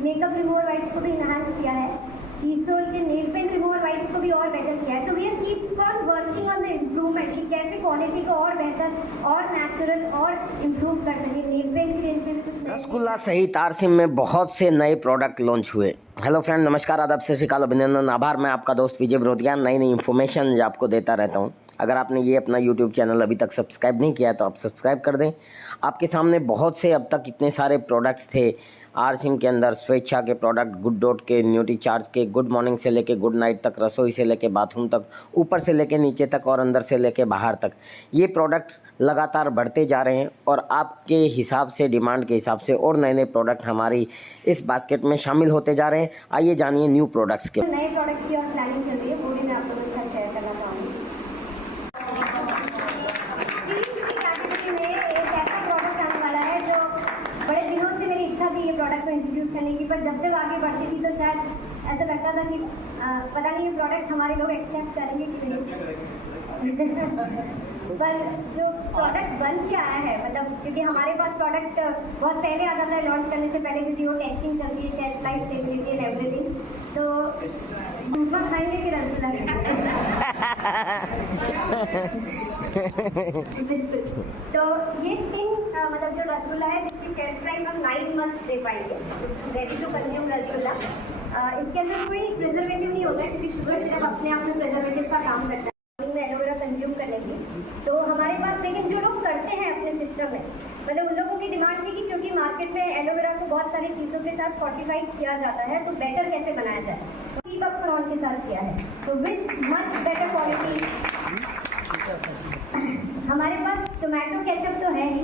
Makeup remover wipes को भी enhance किया है, ईसोल के नेल पेंट रिमूवर वाइप्स को भी और बेटर किया है। तो we are keep on working on the improvement कि कैसे क्वालिटी को और बेहतर और नेचुरल और इम्प्रूव कर सके। नेल पेंट की रेंज में भी कुछ रसगुल्ला सहित आरसीएम में बहुत से नए प्रोडक्ट लॉन्च हुए। हेलो फ्रेंड, नमस्कार, आदाब, सत श्री अकाल, अभिनंदन, आभार। मैं आपका दोस्त विजय विरोधिया नई नई इन्फॉर्मेशन आपको देता रहता हूं। अगर आपने ये अपना यूट्यूब चैनल अभी तक सब्सक्राइब नहीं किया है तो आप सब्सक्राइब कर दें। आपके सामने बहुत से अब तक इतने सारे प्रोडक्ट्स थे आरसीएम के अंदर, स्वेच्छा के प्रोडक्ट, गुड डॉट के, न्यूट्री चार्ज के, गुड मॉर्निंग से लेके गुड नाइट तक, रसोई से लेके बाथरूम तक, ऊपर से लेके नीचे तक और अंदर से लेके बाहर तक। ये प्रोडक्ट्स लगातार बढ़ते जा रहे हैं और आपके हिसाब से, डिमांड के हिसाब से और नए नए प्रोडक्ट हमारी इस बास्केट में शामिल होते जा रहे हैं। आइए जानिए न्यू प्रोडक्ट्स के। नए प्रोडक्ट्स की और प्लानिंग चल रही है, वो भी मैं आप लोगों के साथ शेयर करना चाहूँगी। प्रोडक्ट को इंट्रोड्यूस करने की, पर जब आगे बढ़ती थी तो शायद ऐसा लगता था कि पता नहीं ये प्रोडक्ट हमारे लोग एक्सेप्ट करेंगे कि नहीं। पर जो प्रोडक्ट बन के आया है, मतलब क्योंकि हमारे पास प्रोडक्ट बहुत पहले आता था, लॉन्च करने से पहले, क्योंकि वो टेस्टिंग चलती है, shelf life stability and everything. तो दूसरा खाएंगे कि रसगुल्ला तो ये थिंग मतलब जो रसगुल्ला है जिसकी शेल्फ लाइफ हम 9 मंथ्स दे पाएंगे, रेडी टू कंज्यूम रसगुल्ला। इसके अंदर कोई प्रिजर्वेटिव नहीं होता है, क्योंकि शुगर सिर्फ अपने आप में प्रिजर्वेटिव का काम करता है एलोवेरा कंज्यूम करने की। तो हमारे पास, लेकिन जो लोग करते हैं अपने सिस्टम में, मतलब उन लोगों की डिमांड थी कि क्योंकि मार्केट में एलोवेरा को बहुत सारी चीज़ों के साथ फोर्टिफाई किया जाता है, तो बेटर कैसे बनाया जाए, तो सी बकथ्रॉन के साथ किया है, तो विद मच बेटर क्वालिटी। हमारे पास टोमेटो केचप तो है ही,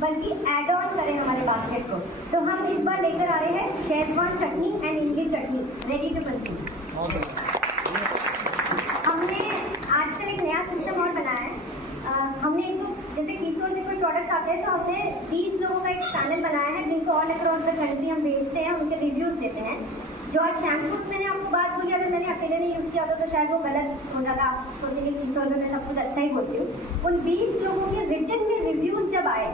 बल्कि एड ऑन करें हमारे बास्केट को। तो हम इस बार लेकर आ रहे हैं शेजवान चटनी एंड इमली चटनी, रेडी टू कंज्यूम। हमने आजकल एक नया सिस्टम और बनाया है। हमने एक, जैसे कीस्टोन से कोई प्रोडक्ट्स आते हैं तो हमने 20 लोगों का एक चैनल बनाया है जिनको ऑल अक्रॉस द कंट्री हम भेजते हैं, उनके रिव्यूज देते हैं। जो आज शैम्पू मैंने आपको बात बोली, अगर मैंने अकेले ने यूज़ किया तो शायद वो गलत हो जाता, आप सोचेंगे कीस्टोन में मैं सब कुछ अच्छा ही बोलती हूँ। उन 20 लोगों के रिटर्न में रिव्यूज़ जब आए,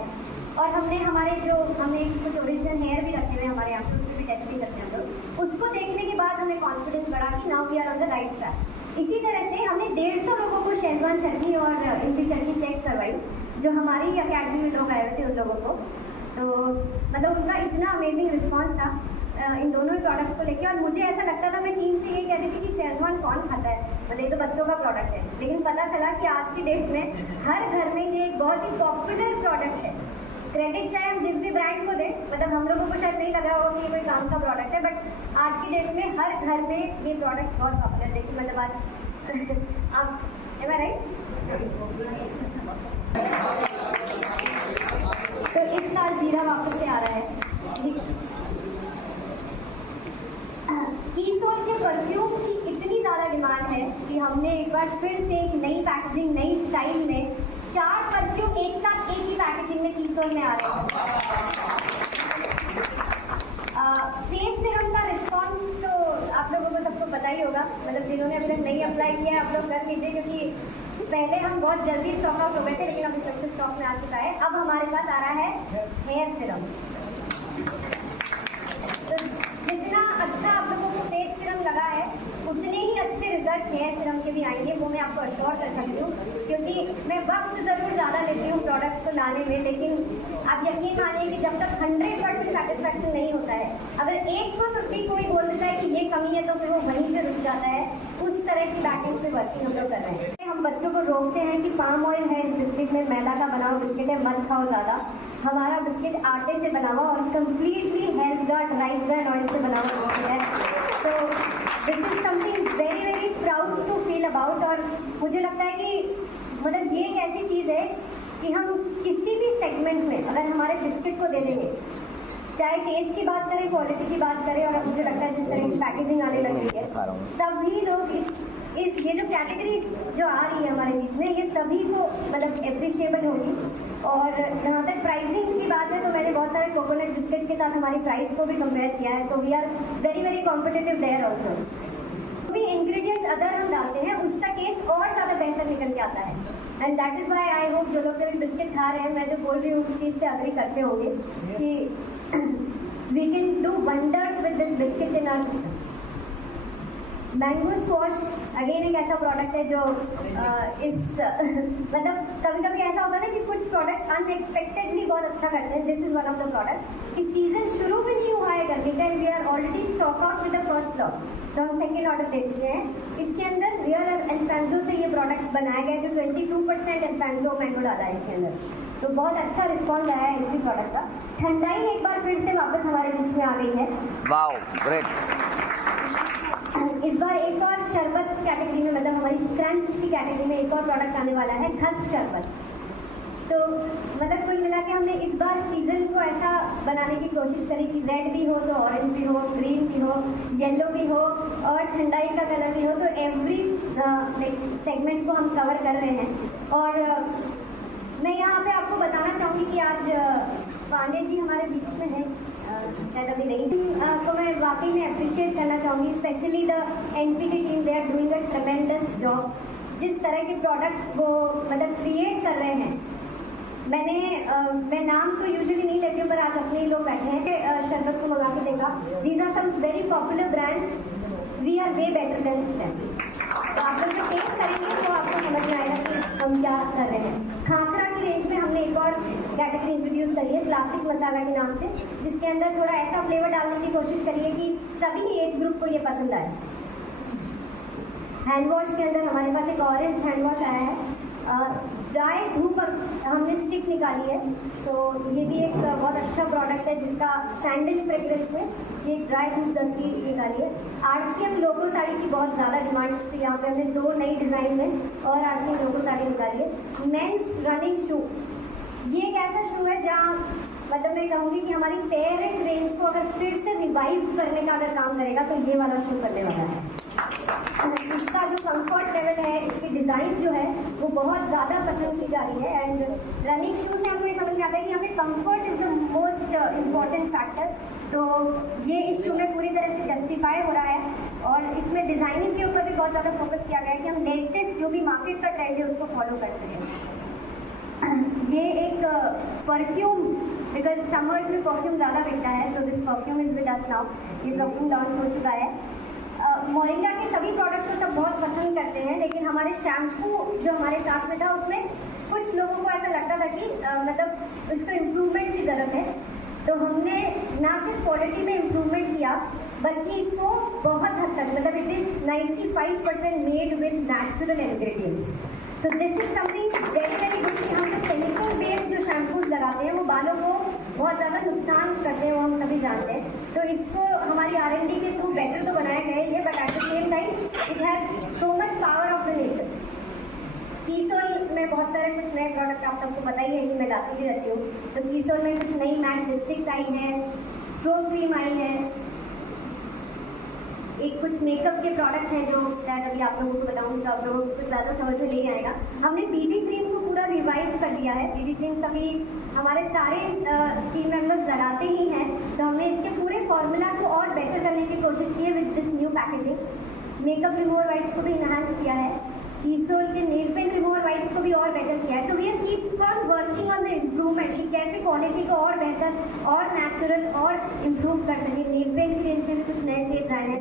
और हमने हमारे जो हमें कुछ ओरिजिनल हेयर भी रखे हुए हमारे यहाँ, उसकी भी टेस्टिंग करते हैं तो उसको देखने के बाद हमें कॉन्फिडेंस बढ़ा कि now we are on the right track. इसी तरह से हमने 150 लोगों को शेजवान चटनी और इमली चटनी चेक करवाई, जो हमारी अकेडमी में लोग आए थे उन लोगों को। तो मतलब उनका इतना अमेजिंग रिस्पॉन्स था इन दोनों ही प्रोडक्ट्स को लेके। और मुझे ऐसा लगता था, मैं टीम से ये कह रही थी कि शेजवान कौन खाता है, मतलब ये तो बच्चों का प्रोडक्ट है, लेकिन पता चला कि आज की डेट में हर घर में ये एक बहुत ही पॉपुलर प्रोडक्ट है। क्रेडिट चाहे हम जिस भी ब्रांड को दें, मतलब हम लोगों को शायद नहीं लग रहा होगा कि ये कोई काम का प्रोडक्ट है, बट आज की डेट में हर घर में ये प्रोडक्ट बहुत पॉपुलर है। मतलब आज आप एम आई राइट। तो इस साल जीरा वापस से आ रहा है। कीसोल के परफ्यूम की इतनी ज़्यादा डिमांड है कि हमने एक बार फिर से एक नई पैकेजिंग, नई स्टाइल में 4 परफ्यूम एक साथ एक ही पैकेजिंग में कीसोल में आ रहे हैं। फेस सीरम का रिस्पॉन्स तो आप लोगों को सबको पता ही होगा, मतलब जिन्होंने अभी तक नहीं अप्लाई किया आप लोग कर लीजिए, क्योंकि पहले हम बहुत जल्दी स्टॉक आउट हो गए थे, लेकिन अभी फिर से स्टॉक में आ चुका है। अब हमारे पास आ रहा है हेयर सीरम। तो जितना अच्छा आप लोगों को फेस सीरम लगा है, उतने ही अच्छे रिजल्ट हेयर सीरम के भी आएंगे, वो मैं आपको अश्योर कर सकती हूँ। क्योंकि मैं वक्त ज़रूर ज़्यादा लेती हूँ प्रोडक्ट्स को लाने में, लेकिन आप यकीन मानिए कि जब तक 100% सेटिस्फैक्शन नहीं होता है, अगर एक को भी कोई बोल देता है कि ये कमी है, तो फिर वो वहीं पे रुक जाता है। उस तरह की बैकिंग पे वर्किंग हम लोग कर रहे हैं। हम बच्चों को रोकते हैं कि पाम ऑयल है इस बिस्किट में, मैदा का बना हुआ बिस्किट है, मत खाओ ज़्यादा। हमारा बिस्किट आटे से बना हुआ और completely health guard rice bran oil से बना हुआ बिस्किट है। तो this is something very very proud to feel about. और मुझे लगता है कि मतलब ये एक ऐसी चीज़ है कि हम किसी भी सेगमेंट में अगर हमारे बिस्किट को दे देंगे, चाहे टेस्ट की बात करें, क्वालिटी की बात करें, और मुझे लगता है जिस तरह की पैकेजिंग आने लगी है, सभी लोग इस ये जो कैटेगरी जो आ रही है हमारे बीच में, ये सभी को मतलब एप्रिशिएबल होगी। और जहाँ तक प्राइसिंग की बात है, तो मैंने बहुत सारे कोकोनट बिस्किट के साथ हमारी प्राइस को भी कंपेयर किया है, तो we are very very competitive there also. भी इंग्रेडिएंट्स अदर हम डालते हैं, उसका टेस्ट और ज़्यादा बेहतर निकल के आता है। And that is why I hope जो लोग कभी बिस्किट खा रहे हैं, मैं जो बोल रही हूँ उस चीज़ से अग्री करते होंगे कि we can do wonders with this biscuit in our system. Mango squash again एक ऐसा प्रोडक्ट है जो मतलब कभी कभी ऐसा होता है ना कि कुछ प्रोडक्ट अनएक्सपेक्टेडली बहुत अच्छा करते हैं। This is one of the product कि सीजन शुरू भी नहीं हुआ है गर्मी का, we are already stock out with the first lot, तो हम सेकेंड ऑर्डर दे चुके हैं। इसके अंदर रियल अल्फांसो से ये प्रोडक्ट बनाया गया है जो 22% अल्फांसो मैंगो डाला है इसके अंदर, तो बहुत अच्छा रिस्पॉन्स आया है इसी प्रोडक्ट का। ठंडाई एक बार फिर से वापस हमारे बीच में आ गई है। Wow great. इस बार एक और शरबत कैटेगरी में, मतलब हमारी क्रंच की कैटेगरी में एक और प्रोडक्ट आने वाला है, खस शरबत। तो मतलब कुल मिला के हमने इस बार सीजन को ऐसा बनाने की कोशिश करी कि रेड भी हो तो ऑरेंज भी हो, ग्रीन भी हो, येलो भी हो और ठंडाई का कलर भी हो, तो एवरी सेगमेंट को हम कवर कर रहे हैं। और मैं यहाँ पे आपको बताना चाहूँगी कि आज पांडे जी हमारे बीच में है, शायद अभी नहीं, तो मैं वाकई में अप्रिशिएट करना चाहूँगी specially the NPT team, they are doing a tremendous job. जिस तरह के प्रोडक्ट वो मतलब क्रिएट कर रहे हैं, मैं नाम तो यूजुअली नहीं लेती हूँ पर आज अपने ही लोग बैठे हैं, शरबत को मंगा के देखा, these are some very popular brands, we are way better than them. तो आप लोग जब टेस्ट करेंगे तो आपको समझ में आएगा कि हम क्या कर रहे हैं। खाखरा की रेंज में हमने एक और कैटेगरी इंट्रोड्यूस करी है क्लासिक मसाला के नाम से, जिसके अंदर थोड़ा ऐसा फ्लेवर डालने की कोशिश करिए कि सभी एज ग्रुप को ये पसंद आए। हैंड वॉश के अंदर हमारे पास एक ऑरेंज हैंड वॉश आया है, ड्राई धूप हमने स्टिक निकाली है, तो ये भी एक बहुत अच्छा प्रोडक्ट है जिसका सैंडल फ्रेग्रेंस में ये ड्राई धूप की निकाली है। आरसीएम लोगो साड़ी की बहुत ज़्यादा डिमांड थी, यहाँ पे हमने 2 नई डिज़ाइन में और आरसीएम लोगो साड़ी निकाली है। मेंस रनिंग शू, ये एक ऐसा शू है जहाँ मतलब मैं कहूँगी कि हमारी पेरेंट रेंज को अगर फिर से रिवाइव करने का अगर काम करेगा तो ये वाला शू करने वाला है। इसका जो कंफर्ट लेवल है, इसकी डिज़ाइन जो है वो बहुत ज़्यादा पसंद की जा रही है। एंड रनिंग शू से हमें समझ में आता है कि हमें comfort is the most important factor, तो ये इस शू में पूरी तरह से जस्टिफाई हो रहा है। और इसमें डिज़ाइनिंग के ऊपर भी बहुत ज़्यादा फोकस किया गया है कि हम लेटेस्ट जो भी मार्केट का ट्रेंड है उसको फॉलो कर सकें। ये एक परफ्यूम, बिकॉज समर्स में परफ्यूम ज़्यादा बिकता है, तो this perfume is with us now, ये परफ्यूम लॉन्च हो चुका है। मोरिंगा के सभी प्रोडक्ट्स को सब बहुत पसंद करते हैं, लेकिन हमारे शैम्पू जो हमारे साथ में था उसमें कुछ लोगों को ऐसा लगता था कि मतलब उसको इम्प्रूवमेंट की ज़रूरत है, तो हमने ना सिर्फ क्वालिटी में इम्प्रूवमेंट किया बल्कि इसको बहुत हद तक, मतलब it is 95% made with natural ingredients. So this is something very very good कि हम लोग केमिकल बेस्ड जो शैम्पूज लगाते हैं वो बालों को बहुत ज़्यादा नुकसान करते हैं, वो हम सभी जानते हैं। तो इसको हमारी R&D के थ्रू बेटर तो बनाया गया है, but at the same time it has so much power of the nature. कीसोल में बहुत सारे कुछ नए प्रोडक्ट आप सबको पता ही है कि मैं लाती भी रहती हूँ, तो कीसोल में कुछ नई मैट लिपस्टिक्स आई हैं, स्ट्रोक क्रीम आई है, एक कुछ मेकअप के प्रोडक्ट्स हैं जो शायद अभी आप लोगों को बताऊंगी तो आप लोगों को कुछ ज़्यादा समझ में नहीं आएगा। हमने बीबी क्रीम को पूरा रिवाइव कर दिया है। बीबी क्रीम सभी हमारे सारे टीम मेंबर्स लगाते ही हैं, तो हमने इसके पूरे फॉर्मूला को और बेटर करने की कोशिश की है with this new packaging. Makeup remover white को भी इनहांस किया है, कीसोल के नेल पेंट रिमूवर वाइट को भी और बेटर किया है। तो we are keep on working on the improvement कि कैसे क्वालिटी को और बेहतर और नेचुरल और इम्प्रूव कर सकें। नेल पेंट की रेंज में भी कुछ नए शेड्स आए हैं।